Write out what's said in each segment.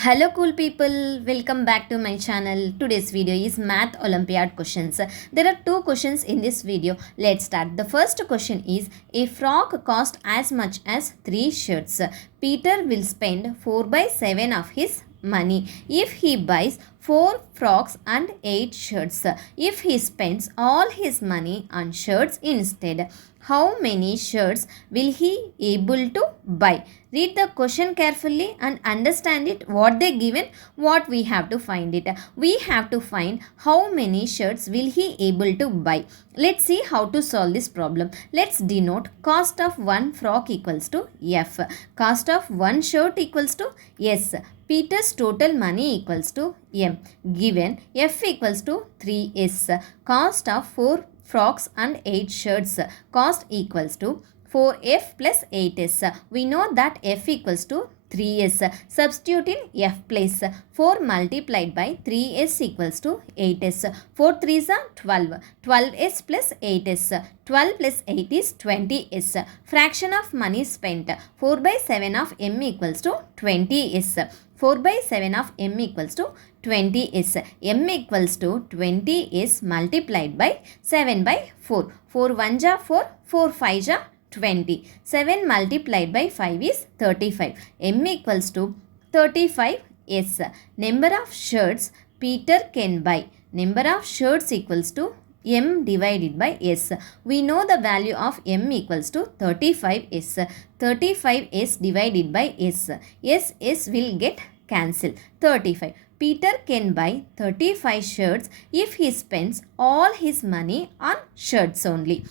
Hello cool people, welcome back to my channel. Today's video is Math Olympiad questions. There are two questions in this video. Let's start. The first question is, a frock cost as much as 3 shirts. Peter will spend 4 by 7 of his money if he buys 4 frocks and 8 shirts. If he spends all his money on shirts instead, how many shirts will he able to buy? Read the question carefully and understand it. What they given, what we have to find it. We have to find how many shirts will he able to buy. Let's see how to solve this problem. Let's denote cost of one frock equals to F. Cost of one shirt equals to S. Peter's total money equals to M. Given F equals to 3S. Cost of 4 frocks and 8 shirts. Cost equals to 4F plus 8S. We know that F equals to 3S. Substitute in F place. 4 multiplied by 3S equals to 8S. 4 3s are 12. 12S plus 8S. 12 plus 8 is 20S. Fraction of money spent. 4 by 7 of M equals to 20S. 4 by 7 of M equals to 20S. M equals to 20S multiplied by 7 by 4. 4 1 ja 4. 4 5 ja 20. 7 multiplied by 5 is 35. M equals to 35S. Number of shirts Peter can buy. Number of shirts equals to M divided by S. We know the value of M equals to 35S. 35S divided by S. S will get cancelled. 35. Peter can buy 35 shirts if he spends all his money on shirts only.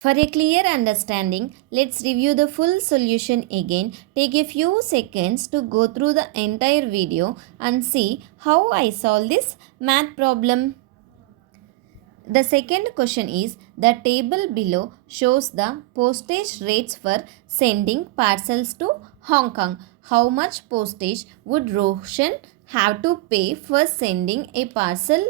For a clear understanding, let's review the full solution again. Take a few seconds to go through the entire video and see how I solve this math problem. The second question is, the table below shows the postage rates for sending parcels to Hong Kong. How much postage would Roshan have to pay for sending a parcel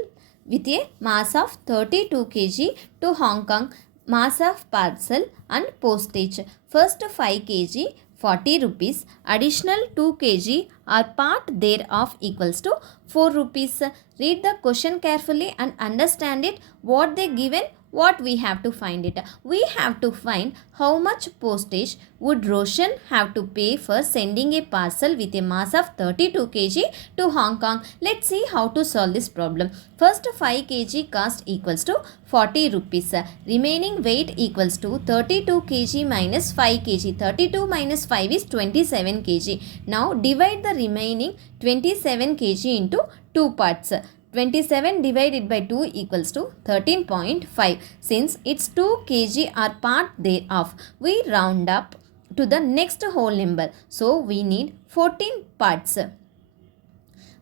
with a mass of 32 kg to Hong Kong? Mass of parcel and postage. First 5 kg 40 rupees. Additional 2 kg are part thereof equals to 4 rupees. Read the question carefully and understand it. What they given, what we have to find it. We have to find how much postage would Roshan have to pay for sending a parcel with a mass of 32 kg to Hong Kong. Let's see how to solve this problem. First 5 kg cost equals to 40 rupees. Remaining weight equals to 32 kg minus 5 kg. 32 minus 5 is 27 kg. Now divide the remaining 27 kg into 2 parts. 27 divided by 2 equals to 13.5. Since its 2 kg are part thereof, we round up to the next whole number. So we need 14 parts.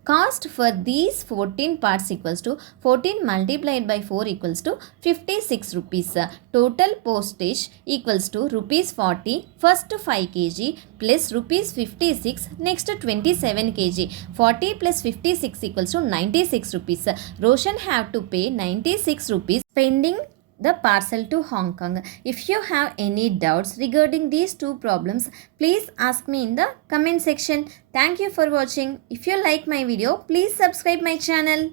Cost for these 14 parts equals to 14 multiplied by 4 equals to 56 rupees. Total postage equals to rupees 40 first 5 kg plus rupees 56 next 27 kg. 40 plus 56 equals to 96 rupees. Roshan have to pay 96 rupees pending the parcel to Hong Kong. If you have any doubts regarding these two problems, please ask me in the comment section. Thank you for watching. If you like my video, please subscribe my channel.